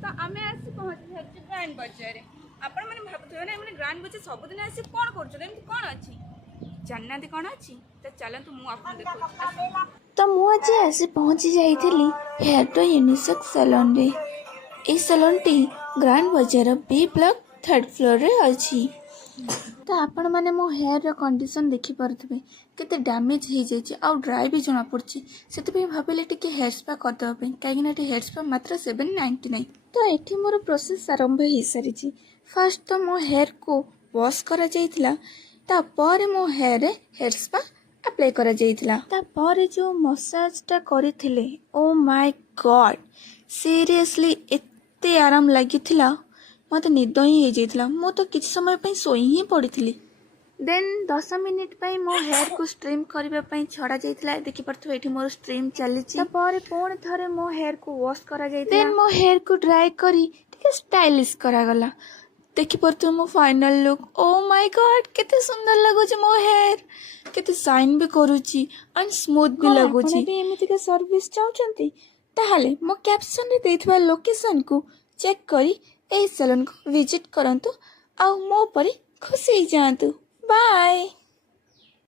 तो आम आसी पहुँची सारी ग्रांड बजार आपण मैंने भावुवे ना मैंने ग्रांड बजार सबुदिन आसी कौन कर कौन अच्छी जानना कौन अच्छी तो चलतु मुझे तो मुझे आसी पहुँची जाइली हेयर टू यूनिसेक्स सैलून रे। ए सैलून टी ग्रांड बजार बी ब्लॉक 3rd फ्लोर रे अच्छी। तो आपण मैंने मो हेयर रो कंडीशन देखि पारुथबे केते डैमेज हो जाइए आउ ड्राई भी जना पड़ी से भाविले टिके हेयर स्पा करदेबा कहीं हेयर स्पा मात्र 799। तो ये मोर प्रोसेस आरंभ हो सारी। फास्ट तो मो हेयर को वॉश करा जाइथिला तापर मो हेयर रे हेयर स्पा अप्लाई करा जाइथिला तापर जो मसाजटा करथिले ओ माय गॉड सीरियसली एते आराम लागिथिला मत निद ही हो जाइथिला। मु तो किछ समय पे सोई ही पड़ी देन 10 मिनिट पे मो हेयर को स्ट्रीम करबा पे छड़ा जाइथिला। देखि परथो एठी मोर स्ट्रीम चली तापर पुणी थरे मो हेयर को वॉश करा जाइथिला देन मो हेयर को ड्राई करी टिके स्टाइलिश करा गला। देखि परथो मो final look oh my God केते सुंदर लागुची मो हेयर केते शाइन भी करूची एंड स्मूथ भी लागुची। भी एमिति के सर्विस चाहउचंती ताहाले मो कैप्शन रे देइथबा लोकेशन को चेक करी ए सैलून को विजिट करंतु आ मो परी खुशी जातु। बाय।